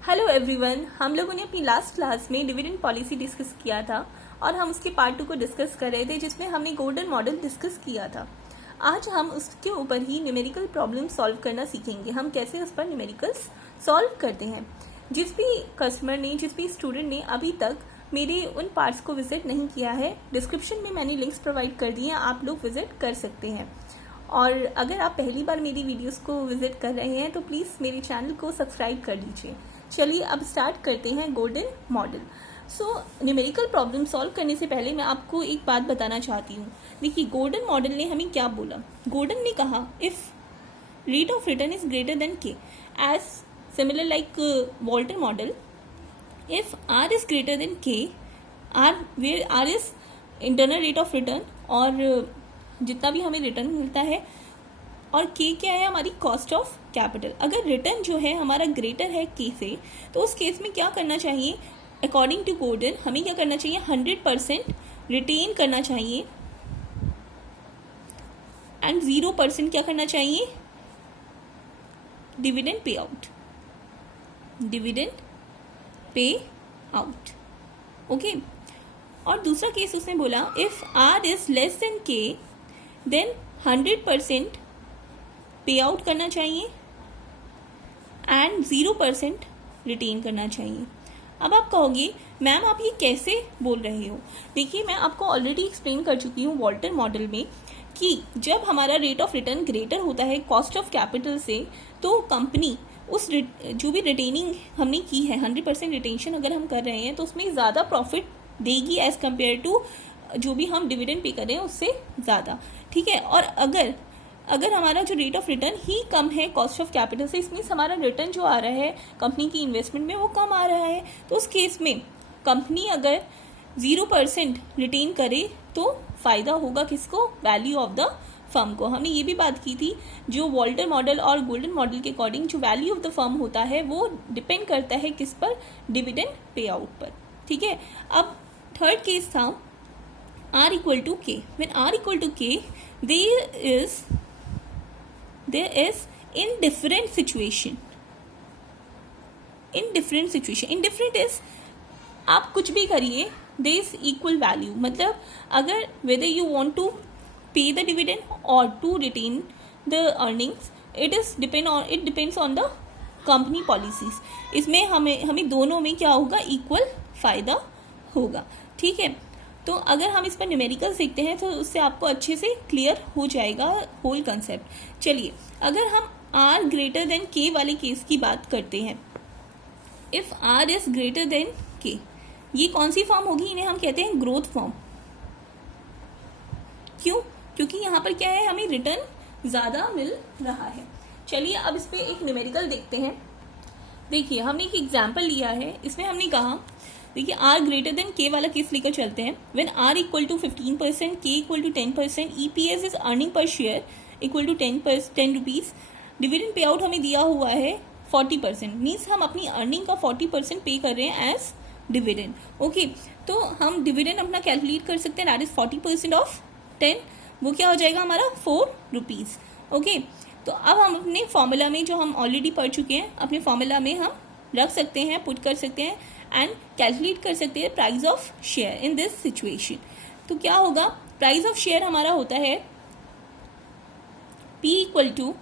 Hello everyone, हम लोगों ने अपनी लास्ट क्लास में डिविडेंड पॉलिसी डिस्कस किया था और हम उसके पार्ट 2 को डिस्कस कर रहे थे जिसमें हमने गोल्डन मॉडल डिस्कस किया था। आज हम उसके ऊपर ही न्यूमेरिकल प्रॉब्लम सॉल्व करना सीखेंगे। हम कैसे उस पर न्यूमेरिकल्स सॉल्व करते हैं। जिस भी कस्टमर ने, जिस भी स्टूडेंट ने अभी तक मेरे उन पार्ट्स को विजिट नहीं किया है, डिस्क्रिप्शन में मैंने लिंक्स प्रोवाइड कर दिए हैं, आप लोग विजिट कर सकते हैं। और अगर आप पहली बार मेरी वीडियोस को विजिट कर रहे हैं तो प्लीज़ मेरे चैनल को सब्सक्राइब कर लीजिए। चलिए अब स्टार्ट करते हैं golden model. So numerical problem solve करने से पहले मैं आपको एक बात बताना चाहती हूँ। देखिए, गोल्डन मॉडल ने हमें क्या बोला। गोल्डन ने कहा if rate of return is greater than K, as similar like Walter model, if R is greater than K, R is internal rate of return और जितना भी हमें रिटर्न मिलता है, और के क्या है, हमारी कॉस्ट ऑफ कैपिटल। अगर रिटर्न जो है हमारा ग्रेटर है के से, तो उस केस में क्या करना चाहिए, अकॉर्डिंग टू गोल्डन हमें क्या करना चाहिए, 100% रिटेन करना चाहिए एंड 0% क्या करना चाहिए, dividend pay out, dividend pay out. Okay. और दूसरा केस उसने बोला if R is less than K then 100% pay out करना चाहिए एंड 0% रिटेन करना चाहिए। अब आप कहोगे मैम आप ये कैसे बोल रहे हो। देखिए, मैं आपको ऑलरेडी एक्सप्लेन कर चुकी हूँ वॉल्टर मॉडल में कि जब हमारा रेट ऑफ रिटर्न ग्रेटर होता है कॉस्ट ऑफ कैपिटल से, तो कंपनी उस जो भी रिटेनिंग हमने की है, 100% रिटेंशन अगर हम कर रहे हैं, तो उसमें ज़्यादा प्रॉफिट देगी एज कम्पेयर टू जो भी हम डिविडेंड पे कर रहे हैं उससे ज़्यादा। ठीक है। और अगर हमारा जो रेट ऑफ रिटर्न ही कम है कॉस्ट ऑफ कैपिटल से, इसमें हमारा रिटर्न जो आ रहा है कंपनी की इन्वेस्टमेंट में वो कम आ रहा है, तो उस केस में कंपनी अगर 0% रिटेन करे तो फ़ायदा होगा किसको, वैल्यू ऑफ द फर्म को। हमने ये भी बात की थी, जो वॉल्टर मॉडल और गोल्डन मॉडल के अकॉर्डिंग जो वैल्यू ऑफ द फर्म होता है वो डिपेंड करता है किस पर, डिविडेंड पे आउट पर। ठीक है। अब थर्ड केस था R equal to K. When R equal to K, there is indifferent situation. Indifferent is आप कुछ भी करिए, there is equal value. मतलब अगर whether you want to pay the dividend or to retain the earnings, it depends on the company policies. इसमें हमें दोनों में क्या होगा, इक्वल फायदा होगा। ठीक है। तो अगर हम इस पर न्यूमेरिकल सीखते हैं तो उससे आपको अच्छे से क्लियर हो जाएगा होल कंसेप्ट। चलिए, अगर हम R ग्रेटर देन K वाले केस की बात करते हैं, if R is greater than K, ये कौन सी फॉर्म होगी, इन्हें हम कहते हैं ग्रोथ फॉर्म। क्यों? क्योंकि यहाँ पर क्या है, हमें रिटर्न ज़्यादा मिल रहा है। चलिए अब इस पर एक न्यूमेरिकल देखते हैं। देखिए, हमने एक एग्जाम्पल लिया है, इसमें हमने कहा, देखिए R ग्रेटर देन K वाला केस लेकर चलते हैं। When R equal to 15%, K equal to 10%, EPS is earning per share equal to 10 rupees, dividend pay out हमें दिया हुआ है 40%, मीन्स हम अपनी अर्निंग का 40% पे कर रहे हैं एज डिविडेंड। ओके। तो हम डिविडेंड अपना कैलकुलेट कर सकते हैं, दैट इज 40% ऑफ 10, वो क्या हो जाएगा हमारा 4 रुपीज़। ओके। तो अब हम अपने फॉर्मूला में, जो हम ऑलरेडी पढ़ चुके हैं, अपने फॉर्मूला में हम रख सकते हैं, पुट कर सकते हैं एंड कैलकुलेट कर सकते हैं price of share in this situation. तो क्या होगा, प्राइस ऑफ शेयर हमारा होता है P equal to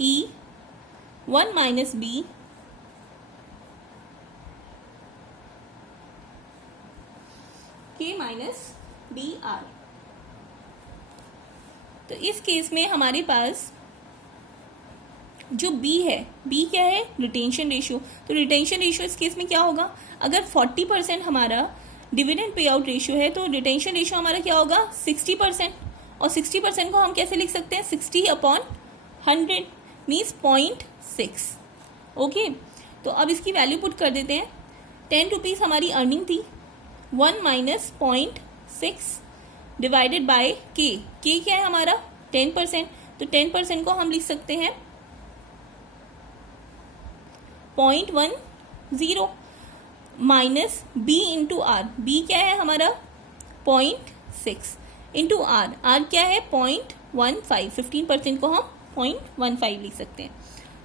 E1 minus B K minus BR। तो इस केस में हमारे पास जो B है, B क्या है, रिटेंशन रेशियो। तो रिटेंशन रेशियो इस केस में क्या होगा, अगर 40% हमारा डिविडेंड पे आउट रेशियो है, तो रिटेंशन रेशियो हमारा क्या होगा, 60%। और 60% को हम कैसे लिख सकते हैं, 60/100 मीन्स 0.6। ओके। तो अब इसकी वैल्यू पुट कर देते हैं। 10 रुपीज़ हमारी अर्निंग थी, 1 minus 0.6 divided by K। K क्या है हमारा, 10%। तो 10% को हम लिख सकते हैं 0.10 minus B into R। B क्या है हमारा, 0.6 इंटू R। R क्या है, 0.15। 15% को हम 0.15 लिख सकते हैं।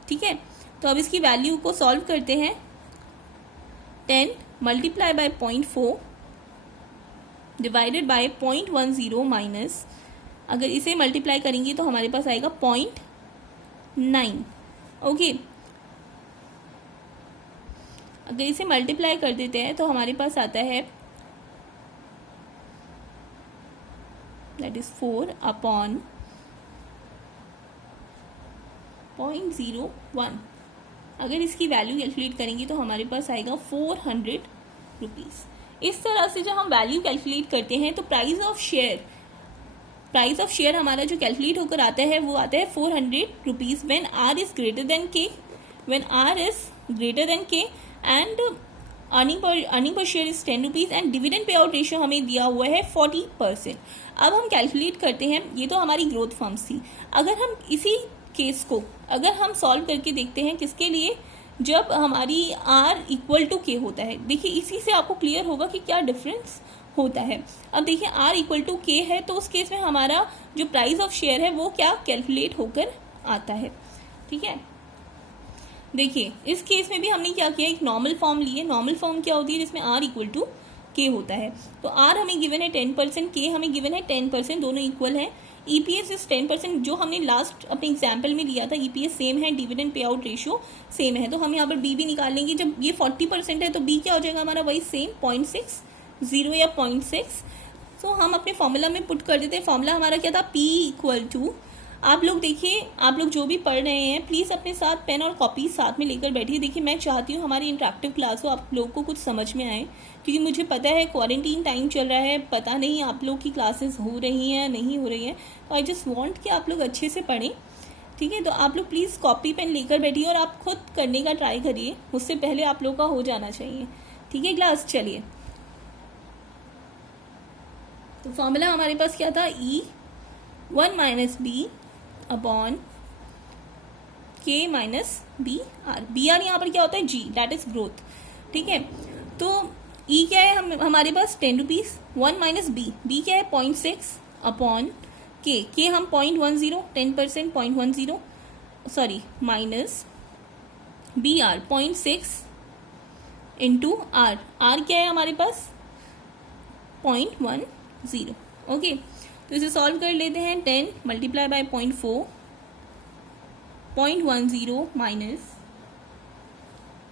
ठीक है। तो अब इसकी वैल्यू को सॉल्व करते हैं. 10 multiply by 0.4 divided by 0.10 minus, अगर इसे मल्टीप्लाई करेंगे तो हमारे पास आएगा 0.9. ओके, अगर इसे मल्टीप्लाई कर देते हैं तो हमारे पास आता है दैट इज 4 अपॉन 0.01. अगर इसकी वैल्यू कैलकुलेट करेंगे तो हमारे पास आएगा 400 रुपीज़. इस तरह से जब हम वैल्यू कैलकुलेट करते हैं तो प्राइस ऑफ शेयर हमारा जो कैलकुलेट होकर आता है वो आता है 400 rupees when R is greater than K and earning per share is 10 rupees and dividend pay out ratio हमें दिया हुआ है 40%. अब हम कैलकुलेट करते हैं, ये तो हमारी ग्रोथ फर्म्स थी. अगर हम इसी केस को अगर हम सॉल्व करके देखते हैं किसके लिए, जब हमारी आर इक्वल टू के होता है. देखिए इसी से आपको क्लियर होगा कि क्या डिफरेंस होता है. अब देखिए आर इक्वल टू के है तो उस केस में हमारा जो प्राइस ऑफ शेयर है वो क्या कैलकुलेट होकर आता है. ठीक है, देखिए इस केस में भी हमने क्या किया, एक नॉर्मल फॉर्म लिए. नॉर्मल फॉर्म क्या होती है, जिसमें आर इक्वल टू के होता है. तो आर हमें गिवन है 10%, के हमें गिवन है 10%, दोनों इक्वल हैं. ईपीएस इज 10%, जो हमने लास्ट अपने एग्जाम्पल में लिया था. ईपीएस सेम है, dividend pay out ratio same है, तो हम यहाँ पर बी भी निकाल लेंगे. जब ये 40% है तो बी क्या हो जाएगा हमारा, वही सेम 0.60 या 0.6. तो हम अपने फॉर्मूला में पुट कर देते हैं. फॉर्मूला हमारा क्या था, पी इक्वल टू, आप लोग देखिए, आप लोग जो भी पढ़ रहे हैं प्लीज़ अपने साथ पेन और कॉपी साथ में लेकर बैठिए. देखिए मैं चाहती हूँ हमारी इंटरेक्टिव क्लास हो, आप लोगों को कुछ समझ में आए, क्योंकि मुझे पता है क्वारंटीन टाइम चल रहा है, पता नहीं आप लोग की क्लासेस हो रही हैं नहीं हो रही हैं. तो आई जस्ट वांट कि आप लोग अच्छे से पढ़ें. ठीक है, तो आप लोग प्लीज़ कॉपी पेन लेकर बैठिए और आप खुद करने का ट्राई करिए. उससे पहले आप लोग का हो जाना चाहिए. ठीक है क्लास, चलिए. तो फॉर्मूला हमारे पास क्या था, E1 minus B upon K minus B R. B R यहाँ पर क्या होता है, जी, दैट इज ग्रोथ. ठीक है, तो ई क्या है हमारे पास 10 रुपीज़. 1 माइनस बी क्या है 0.6 अपॉन के हम 0.10, 10%, 0.10 sorry minus B R 0.6 into R. R क्या है हमारे पास 0.10. ओके, तो इसे सॉल्व कर लेते हैं. 10 मल्टीप्लाई बाय 0.4, 0.10 माइनस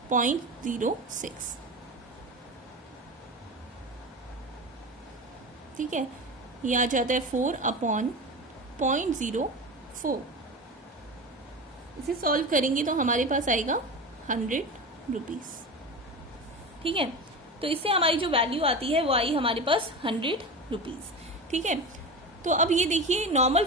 0.06. ठीक है, ये आ जाता है 4 अपॉन 0.04. इसे सॉल्व करेंगे तो हमारे पास आएगा 100 रुपीज़. ठीक है, तो इससे हमारी जो वैल्यू आती है वो आई हमारे पास 100 रुपीज़. ठीक है, तो अब ये देखिए नॉर्मल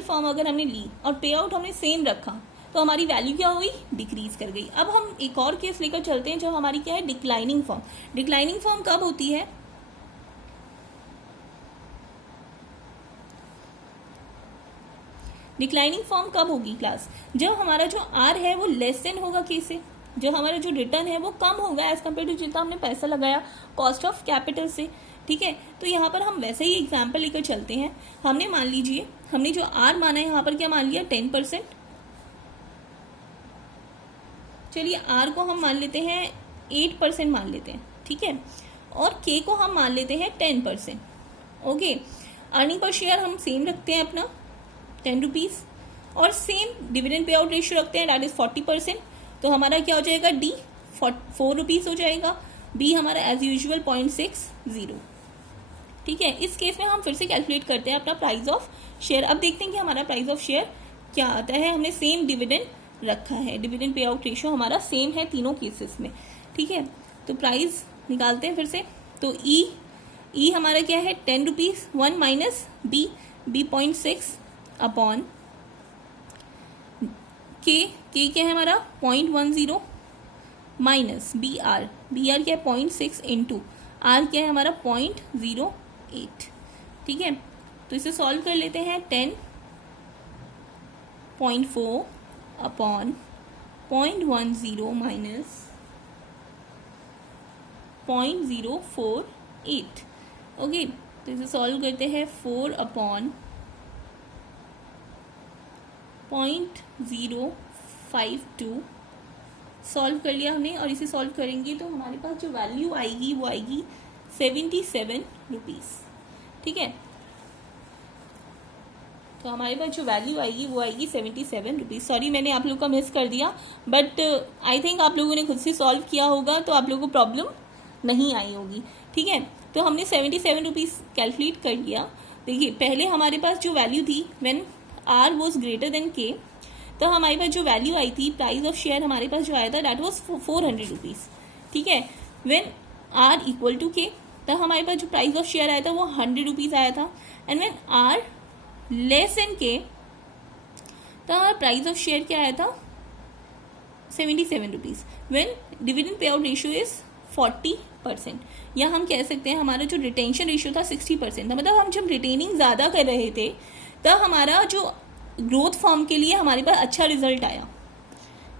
फॉर्म अगर हमने ली और पे आउट हमने सेम रखा तो हमारी वैल्यू क्या हुई, डिक्रीज कर गई. अब हम एक और केस लेकर चलते हैं जो हमारी क्या है, डिक्लाइनिंग फॉर्म. डिक्लाइनिंग फॉर्म कब होती है, डिक्लाइनिंग फॉर्म कब होगी क्लास, जब हमारा जो आर है वो लेस देन होगा के से, जो हमारा जो रिटर्न है वो कम होगा एज कम्पेयर टू जितना हमने पैसा लगाया कॉस्ट ऑफ कैपिटल से. ठीक है, तो यहाँ पर हम वैसे ही एग्जाम्पल लेकर चलते हैं. हमने मान लीजिए, हमने जो आर माना है यहाँ पर क्या मान लिया 10%. चलिए आर को हम मान लेते हैं 8% मान लेते हैं. ठीक है, और के को हम मान लेते हैं 10%. ओके, अर्निंग पर शेयर हम सेम रखते हैं अपना 10 रुपीज़ और same dividend pay out ratio रखते हैं, दैट इज 40%. तो हमारा क्या हो जाएगा, डी 4 रुपीज़ हो जाएगा. बी हमारा एज यूजुअल 0.60. ठीक है, इस केस में हम फिर से कैलकुलेट करते हैं अपना प्राइस ऑफ शेयर. अब देखते हैं कि हमारा प्राइस ऑफ शेयर क्या आता है. हमने सेम डिविडेंड रखा है, डिविडेंड पे आउट रेशियो हमारा सेम है तीनों केसेस में. ठीक है, तो प्राइस निकालते हैं फिर से. तो ई हमारा क्या है 10 रुपीज़. 1 माइनस बी 0.6 अपॉन के क्या है हमारा 0.10 माइनस बी आर क्या है 0.6 इंटू आर क्या है हमारा 0.08. ठीक है, तो इसे सॉल्व कर लेते हैं. 10.4 अपॉन 0.10 माइनस 0.048. ओके, तो इसे सॉल्व करते हैं. 4 अपॉन 0.052 सॉल्व कर लिया हमने, और इसे सॉल्व करेंगे तो हमारे पास जो वैल्यू आएगी वो आएगी 77 रुपीज़। ठीक है, तो हमारे पास जो वैल्यू आएगी वो आएगी 77 रुपीज़। सॉरी मैंने आप लोग का मिस कर दिया, बट आई थिंक आप लोगों ने खुद से सॉल्व किया होगा तो आप लोगों को प्रॉब्लम नहीं आई होगी। ठीक है, तो हमने 77 रुपीज़ कैलकुलेट कर लिया। देखिए पहले हमारे पास जो वैल्यू थी when R was greater than K, तो हमारे पास जो वैल्यू आई थी, प्राइस ऑफ शेयर हमारे पास जो आया था दैट वॉज 400 रुपीज़। ठीक है, व्हेन आर इक्वल टू के, तो हमारे पास जो प्राइस ऑफ शेयर आया था वो 100 रुपीज़ आया था। And when R less than K, तो हमारा प्राइस ऑफ शेयर क्या आया था 77 rupees. When dividend pay out ratio is 40%, या हम कह सकते हैं हमारा जो रिटेंशन रेशियो था 60% था। मतलब हम जब रिटेनिंग ज़्यादा कर रहे थे तब हमारा जो ग्रोथ फॉर्म के लिए हमारे पास अच्छा रिजल्ट आया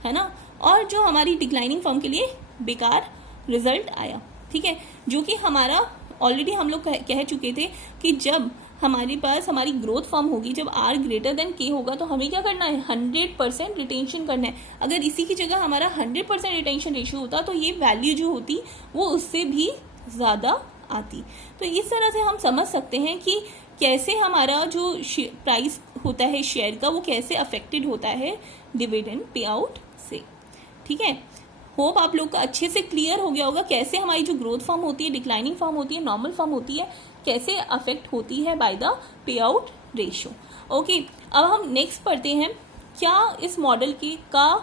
है ना, और जो हमारी डिक्लाइनिंग फॉर्म के लिए बेकार रिजल्ट आया। ठीक है, जो कि हमारा ऑलरेडी हम लोग कह चुके थे कि जब हमारे पास हमारी ग्रोथ फॉर्म होगी, जब आर ग्रेटर देन के होगा, तो हमें क्या करना है 100% रिटेंशन करना है। अगर इसी की जगह हमारा 100% रिटेंशन रेशियो होता तो ये वैल्यू जो होती वो उससे भी ज़्यादा आती। तो इस तरह से हम समझ सकते हैं कि कैसे हमारा जो प्राइस होता है शेयर का वो कैसे अफेक्टेड होता है डिविडेंड पे आउट से। ठीक है, होप आप लोग को अच्छे से क्लियर हो गया होगा कैसे हमारी जो ग्रोथ फॉर्म होती है, डिक्लाइनिंग फॉर्म होती है, नॉर्मल फॉर्म होती है, कैसे अफेक्ट होती है by the pay out ratio. Okay, अब हम नेक्स्ट पढ़ते हैं क्या इस मॉडल की का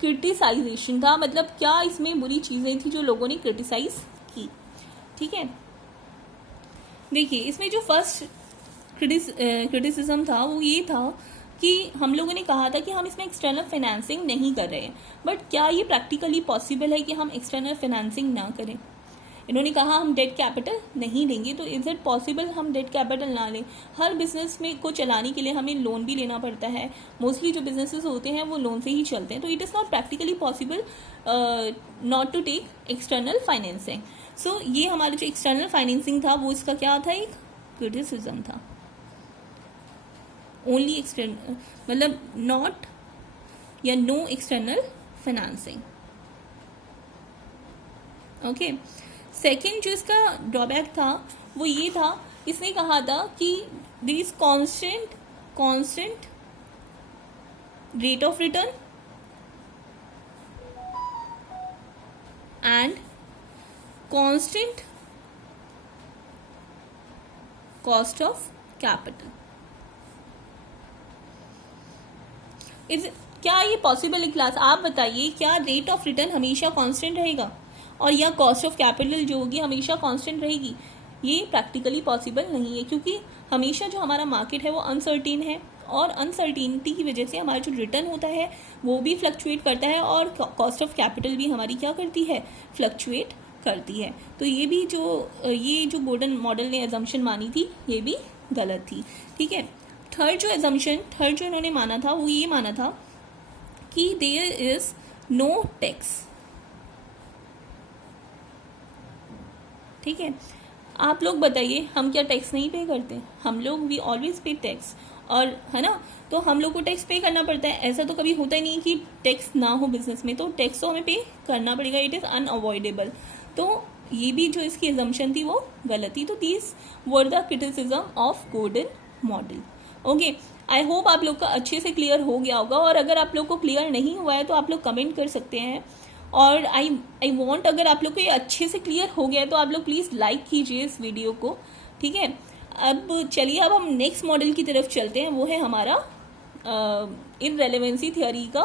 क्रिटिसाइजेशन था, मतलब क्या इसमें बुरी चीज़ें थी जो लोगों ने क्रिटिसाइज की। ठीक है, देखिए इसमें जो फर्स्ट क्रिटिसिज्म था वो ये था कि हम लोगों ने कहा था कि हम इसमें एक्सटर्नल फाइनेंसिंग नहीं कर रहे हैं, बट क्या ये प्रैक्टिकली पॉसिबल है कि हम एक्सटर्नल फाइनेंसिंग ना करें। इन्होंने कहा हम डेट कैपिटल नहीं लेंगे, तो इज़ इट पॉसिबल हम डेट कैपिटल ना लें। हर बिजनेस में को चलाने के लिए हमें लोन भी लेना पड़ता है, मोस्टली जो बिजनेसेस होते हैं वो लोन से ही चलते हैं, तो it is not practically possible not to take external financing. So ये हमारा जो एक्सटर्नल फाइनेंसिंग था वो इसका क्या था, एक क्रिटिसिज्म था। ओनली एक्सटर्नल मतलब नॉट या no external financing. Okay, second जो इसका ड्रॉबैक था वो ये था, इसने कहा था कि there is constant rate of return and constant cost of capital. क्या ये पॉसिबल है क्लास? आप बताइए, क्या रेट ऑफ रिटर्न हमेशा कांस्टेंट रहेगा और या कॉस्ट ऑफ कैपिटल जो होगी हमेशा कांस्टेंट रहेगी? ये प्रैक्टिकली पॉसिबल नहीं है, क्योंकि हमेशा जो हमारा मार्केट है वो अनसर्टेन है, और अनसर्टेनिटी की वजह से हमारा जो रिटर्न होता है वो भी फ्लक्चुएट करता है, और कॉस्ट ऑफ कैपिटल भी हमारी क्या करती है, फ्लक्चुएट करती है। तो ये जो गोल्डन मॉडल ने एजम्पशन मानी थी ये भी गलत थी। ठीक है, थर्ड जो इन्होंने माना था वो ये माना था कि देयर इज नो टैक्स। ठीक है, आप लोग बताइए हम क्या टैक्स नहीं पे करते? हम लोग वी ऑलवेज पे टैक्स, और है ना, तो हम लोग को टैक्स पे करना पड़ता है। ऐसा तो कभी होता ही नहीं कि टैक्स ना हो बिजनेस में, तो टैक्स तो हमें पे करना पड़ेगा, इट इज़ अनअवॉइडेबल। तो ये भी जो इसकी एजम्पशन थी वो गलत थी। तो these were the criticism of golden model. Okay, I hope आप लोग का अच्छे से क्लियर हो गया होगा, और अगर आप लोग को क्लियर नहीं हुआ है तो आप लोग कमेंट कर सकते हैं, और आई वॉन्ट अगर आप लोग को ये अच्छे से क्लियर हो गया है तो आप लोग प्लीज़ लाइक कीजिए इस वीडियो को। ठीक है, अब चलिए अब हम नेक्स्ट मॉडल की तरफ चलते हैं, वो है हमारा इररेलेवेंसी थ्योरी का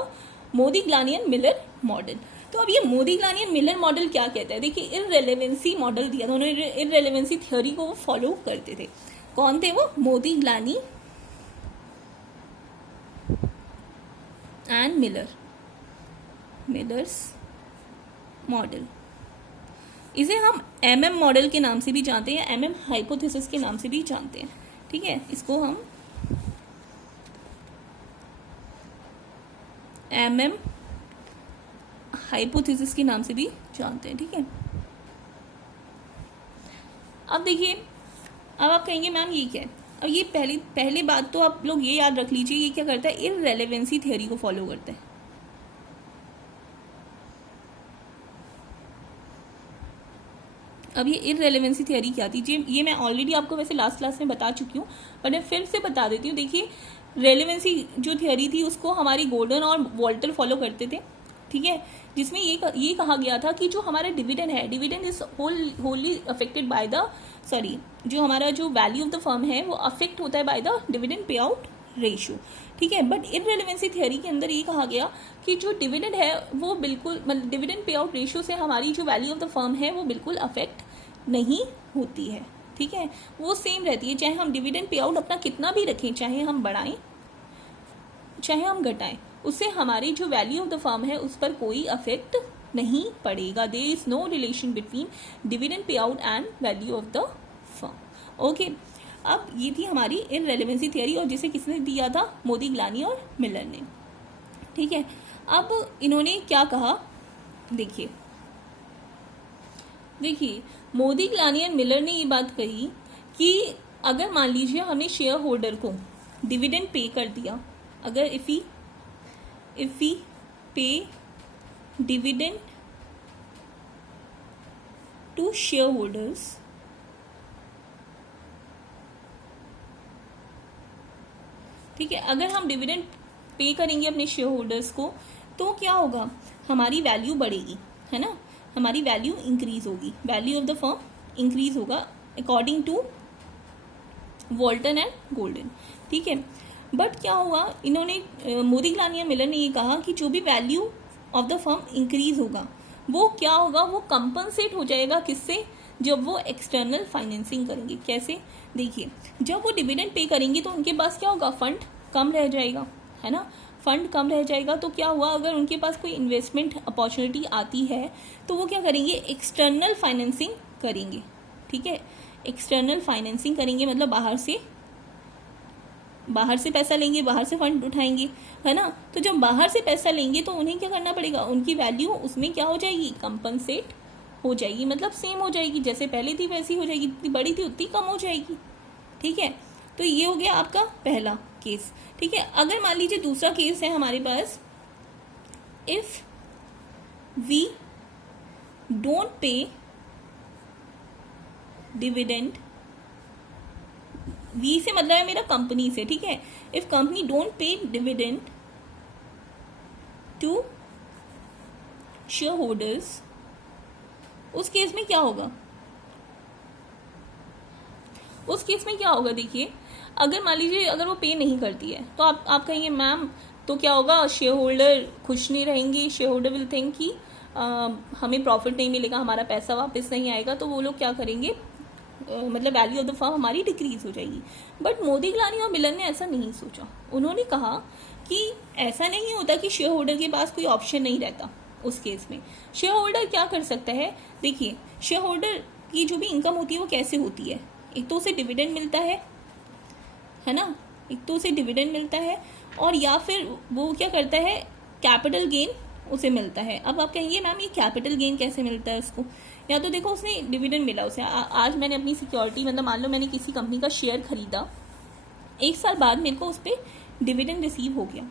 मोदी-ग्लानियन मिलर मॉडल। तो अब ये मोदी-ग्लानियन मिलर मॉडल क्या कहता है? देखिए, इररेलेवेंसी मॉडल दिया था उन्होंने, इररेलेवेंसी थ्योरी को वो फॉलो करते थे। कौन थे वो? मोदी-ग्लानी एंड मिलर्स मॉडल। इसे हम MM मॉडल के नाम से भी जानते हैं, MM हाइपोथेसिस के नाम से भी जानते हैं। ठीक है, इसको हम MM हाइपोथेसिस के नाम से भी जानते हैं। ठीक है, अब देखिए, अब आप कहेंगे मैम ये क्या है? अब ये पहली बात तो आप लोग ये याद रख लीजिए, ये क्या करता है, इररेलेवेंसी थ्योरी को फॉलो करता है। अब ये इररेलेवेंसी थ्योरी क्या थी, ये मैं ऑलरेडी आपको वैसे लास्ट क्लास में बता चुकी हूँ, पर मैं फिर से बता देती हूँ। देखिए, रेलेवेंसी जो थ्योरी थी उसको हमारी गॉर्डन और वॉल्टर फॉलो करते थे, ठीक है, जिसमें ये कहा गया था कि जो हमारा डिविडेंड है, dividend is Holi affected by the जो हमारा जो वैल्यू ऑफ द फर्म है वो अफेक्ट होता है by the dividend pay out ratio, ठीक है। बट इररेलेवेंसी थ्योरी के अंदर ये कहा गया कि जो डिविडेंड है वो बिल्कुल, मतलब डिविडेंड पे आउट रेशियो से हमारी जो वैल्यू ऑफ द फर्म है वो बिल्कुल अफेक्ट नहीं होती है, ठीक है, वो सेम रहती है। चाहे हम डिविडेंड पे आउट अपना कितना भी रखें, चाहे हम बढ़ाएं चाहे हम घटाएं, उससे हमारी जो वैल्यू ऑफ द फर्म है उस पर कोई अफेक्ट नहीं पड़ेगा। There is no relation between dividend pay out and value of the firm. Okay, अब ये थी हमारी इररेलेवेंसी थ्योरी, और जिसे किसने दिया था, मोदिग्लानी और मिलर ने, ठीक है। अब इन्होंने क्या कहा, देखिए मोदिग्लानी और मिलर ने ये बात कही कि अगर मान लीजिए हमने शेयर होल्डर को डिविडेंड पे कर दिया, अगर इफ वी पे डिविडेंड टू शेयर होल्डर्स, ठीक है, अगर हम डिविडेंड पे करेंगे अपने शेयर होल्डर्स को तो क्या होगा, हमारी वैल्यू बढ़ेगी, है ना, हमारी वैल्यू इंक्रीज होगी, value of the firm increase होगा according to Walton and Gordon, ठीक है। बट क्या हुआ, इन्होंने मोदिग्लानी और मिलर ने ये कहा कि जो भी value of the firm increase होगा वो क्या होगा, वो कंपनसेट हो जाएगा किससे, जब वो एक्सटर्नल फाइनेंसिंग करेंगे। कैसे, देखिए, जब वो डिविडेंड पे करेंगे तो उनके पास क्या होगा, फंड कम रह जाएगा, है ना, फंड कम रह जाएगा। तो क्या हुआ, अगर उनके पास कोई इन्वेस्टमेंट अपॉर्चुनिटी आती है तो वो क्या करेंगे, एक्सटर्नल फाइनेंसिंग करेंगे, ठीक है, एक्सटर्नल फाइनेंसिंग करेंगे, मतलब बाहर से पैसा लेंगे, बाहर से फंड उठाएंगे, है ना। तो जब बाहर से पैसा लेंगे तो उन्हें क्या करना पड़ेगा, उनकी वैल्यू उसमें क्या हो जाएगी, कंपनसेट हो जाएगी, मतलब सेम हो जाएगी, जैसे पहले थी वैसी हो जाएगी, जितनी बड़ी थी उतनी कम हो जाएगी, ठीक है। तो ये हो गया आपका पहला केस, ठीक है। अगर मान लीजिए दूसरा केस है हमारे पास, if we don't pay dividend, we से मतलब है मेरा कंपनी से, ठीक है, if company don't pay dividend to share holders, उस केस में क्या होगा, उस केस में क्या होगा, देखिए, अगर मान लीजिए अगर वो पे नहीं करती है तो आप कहेंगे मैम तो क्या होगा, शेयर होल्डर खुश नहीं रहेंगे, शेयर होल्डर विल थिंक कि हमें प्रॉफिट नहीं मिलेगा, हमारा पैसा वापस नहीं आएगा, तो वो लोग क्या करेंगे, मतलब वैल्यू ऑफ द फर्म हमारी डिक्रीज हो जाएगी। बट मोदिग्लानी और मिलर ने ऐसा नहीं सोचा, उन्होंने कहा कि ऐसा नहीं होता कि शेयर होल्डर के पास कोई ऑप्शन नहीं रहता। उस केस में शेयर होल्डर क्या कर सकता है, देखिए, शेयर होल्डर की जो भी इनकम होती है वो कैसे होती है, एक तो उसे डिविडेंड मिलता है ना, एक तो उसे डिविडेंड मिलता है, और या फिर वो क्या करता है, कैपिटल गेन उसे मिलता है। अब आप कहेंगे मैम ये कैपिटल गेन कैसे मिलता है उसको, या तो देखो उसने डिविडेंड मिला उसे, आज मैंने अपनी सिक्योरिटी, मतलब मान लो मैंने किसी कंपनी का शेयर खरीदा, एक साल बाद मेरे को उस पर डिविडेंड रिसीव हो गया,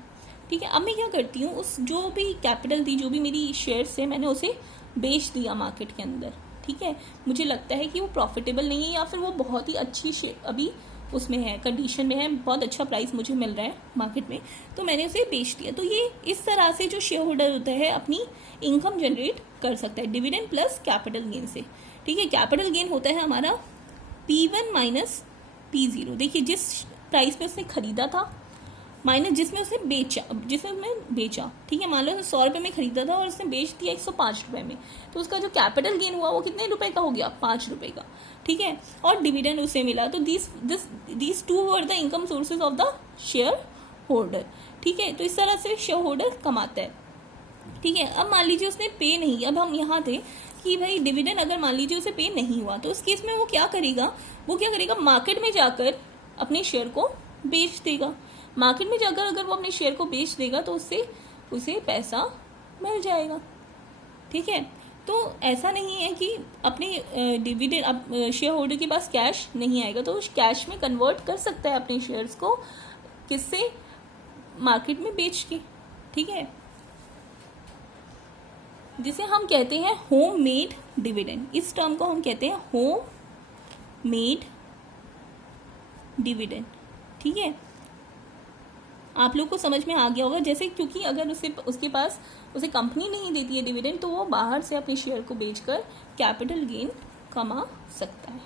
ठीक है। अब मैं क्या करती हूँ, उस जो भी कैपिटल थी, जो भी मेरी शेयर्स है, मैंने उसे बेच दिया मार्केट के अंदर, ठीक है। मुझे लगता है कि वो प्रॉफिटेबल नहीं है, या फिर वो बहुत ही अच्छी अभी उसमें है, कंडीशन में है, बहुत अच्छा प्राइस मुझे मिल रहा है मार्केट में, तो मैंने उसे बेच दिया। तो ये इस तरह से जो शेयर होल्डर होता है अपनी इनकम जनरेट कर सकता है डिविडेंड प्लस कैपिटल गेन से, ठीक है। कैपिटल गेन होता है हमारा P1 माइनस P0, देखिए जिस प्राइस पे उसने खरीदा था माइनस जिसमें उसने बेचा, ठीक है। मान लो 100 रुपये में खरीदा था और उसने बेच दिया 105 रुपये में, तो उसका जो कैपिटल गेन हुआ वो कितने रुपए का हो गया, 5 रुपये का, ठीक है। और डिविडेंड उसे मिला, तो these two were the income sources of the share holder, ठीक है। तो इस तरह से शेयर होल्डर कमाता है, ठीक है। अब मान लीजिए उसने पे नहीं, अब हम यहाँ थे कि भाई डिविडेंड अगर मान लीजिए उसे पे नहीं हुआ तो उस केस में वो क्या करेगा, मार्केट में जाकर अपने शेयर को बेच देगा। मार्केट में जाकर अगर वो अपने शेयर को बेच देगा तो उससे उसे पैसा मिल जाएगा, ठीक है। तो ऐसा नहीं है कि अपने डिविडेंड, अब शेयर होल्डर के पास कैश नहीं आएगा तो उस कैश में कन्वर्ट कर सकता है अपने शेयर्स को, किससे, मार्केट में बेच के, ठीक है। जिसे हम कहते हैं होम मेड डिविडेंड। इस टर्म को हम कहते हैं होम मेड डिविडेंड। ठीक है, आप लोग को समझ में आ गया होगा। जैसे क्योंकि अगर उसके पास उसे कंपनी नहीं देती है डिविडेंड, तो वो बाहर से अपने शेयर को बेचकर कैपिटल गेन कमा सकता है।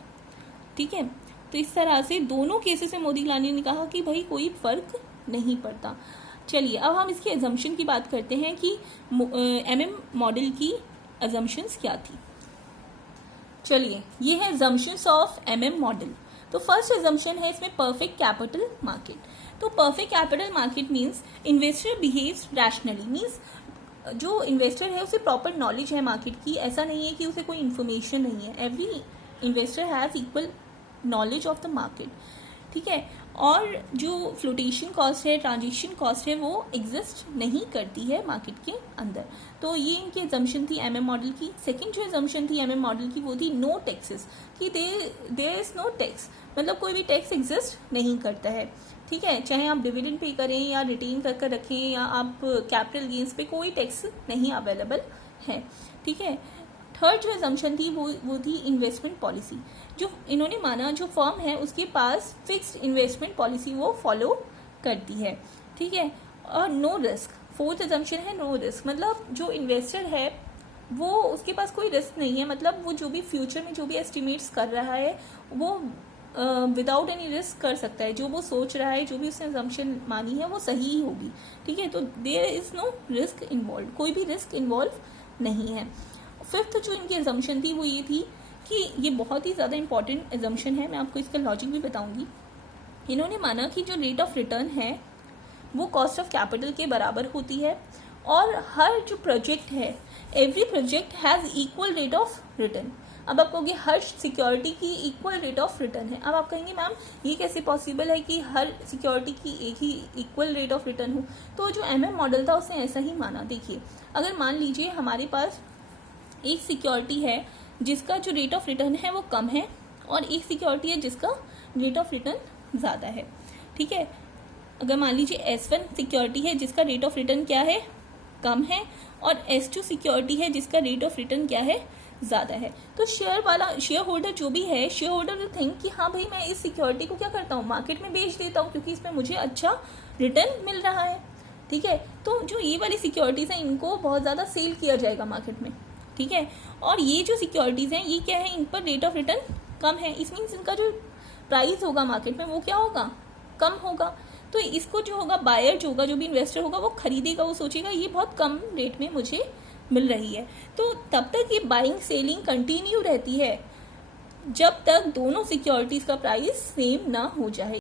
ठीक है, तो इस तरह से दोनों केसेस में मोदीग्लानी ने कहा कि भाई कोई फर्क नहीं पड़ता। चलिए अब हम इसकी अजम्पशन की बात करते हैं कि एमएम मॉडल की अजम्पशंस क्या थी। चलिए ये है अजम्पशंस ऑफ एमएम मॉडल। तो फर्स्ट अजम्पशन है इसमें परफेक्ट कैपिटल मार्केट। तो perfect capital market means investor behaves rationally, means जो इन्वेस्टर है उसे प्रॉपर नॉलेज है मार्केट की। ऐसा नहीं है कि उसे कोई इन्फॉर्मेशन नहीं है। Every investor has equal knowledge of the market. ठीक है, और जो फ्लोटेशन कॉस्ट है, ट्रांजेक्शन कॉस्ट है, वो एग्जिस्ट नहीं करती है मार्केट के अंदर। तो ये इनकी एजम्पशन थी एमएम मॉडल की। सेकंड जो एजम्पशन थी एमएम मॉडल की वो थी नो टैक्सेस, कि देयर इज नो टैक्स, मतलब कोई भी टैक्स एग्जिस्ट नहीं करता है। ठीक है, चाहे आप डिविडेंड पे करें या रिटेन कर रखें या आप कैपिटल गेन्स पे, कोई टैक्स नहीं अवेलेबल है। ठीक है, थर्ड जो एजम्पशन थी वो थी इन्वेस्टमेंट पॉलिसी। जो इन्होंने माना जो फर्म है उसके पास फिक्स्ड इन्वेस्टमेंट पॉलिसी वो फॉलो करती है। ठीक है, और नो रिस्क। फोर्थ एजम्पशन है नो रिस्क, मतलब जो इन्वेस्टर है वो उसके पास कोई रिस्क नहीं है, मतलब वो जो भी फ्यूचर में जो भी एस्टिमेट्स कर रहा है वो विदाउट एनी रिस्क कर सकता है। जो वो सोच रहा है, जो भी उसने एजम्पशन मानी है वो सही ही होगी। ठीक है, तो there is no risk involve, कोई भी रिस्क इन्वॉल्व नहीं है। फिफ्थ जो इनकी एजम्पशन थी वो ये थी कि ये बहुत ही ज़्यादा इंपॉर्टेंट एजम्पशन है, मैं आपको इसका लॉजिक भी बताऊंगी। इन्होंने माना कि जो रेट ऑफ रिटर्न है वो कॉस्ट ऑफ कैपिटल के बराबर होती है, और हर जो प्रोजेक्ट है, every project has equal rate of return. अब आप कहोगे हर सिक्योरिटी की इक्वल रेट ऑफ रिटर्न है। अब आप कहेंगे मैम ये कैसे पॉसिबल है कि हर सिक्योरिटी की एक ही इक्वल रेट ऑफ रिटर्न हो। तो जो एमएम मॉडल था उसने ऐसा ही माना। देखिए, अगर मान लीजिए हमारे पास एक सिक्योरिटी है जिसका जो रेट ऑफ रिटर्न है वो कम है, और एक सिक्योरिटी है जिसका रेट ऑफ रिटर्न ज़्यादा है। ठीक है, अगर मान लीजिए S1 सिक्योरिटी है जिसका रेट ऑफ रिटर्न क्या है, कम है, और S2 सिक्योरिटी है जिसका रेट ऑफ रिटर्न क्या है, ज़्यादा है। तो शेयर होल्डर जो भी है, शेयर होल्डर विल थिंक कि हाँ भाई मैं इस सिक्योरिटी को क्या करता हूँ, मार्केट में बेच देता हूँ क्योंकि इसमें मुझे अच्छा रिटर्न मिल रहा है। ठीक है, तो जो ये वाली सिक्योरिटीज़ हैं इनको बहुत ज़्यादा सेल किया जाएगा मार्केट में। ठीक है, और ये जो सिक्योरिटीज़ हैं ये क्या है, इन पर रेट ऑफ रिटर्न कम है। इस मीन्स इनका जो प्राइस होगा मार्केट में वो क्या होगा, कम होगा। तो इसको जो होगा, बायर जो होगा, जो भी इन्वेस्टर होगा वो खरीदेगा, वो सोचेगा ये बहुत कम रेट में मुझे मिल रही है। तो तब तक ये बाइंग सेलिंग कंटिन्यू रहती है जब तक दोनों सिक्योरिटीज़ का प्राइस सेम ना हो जाए।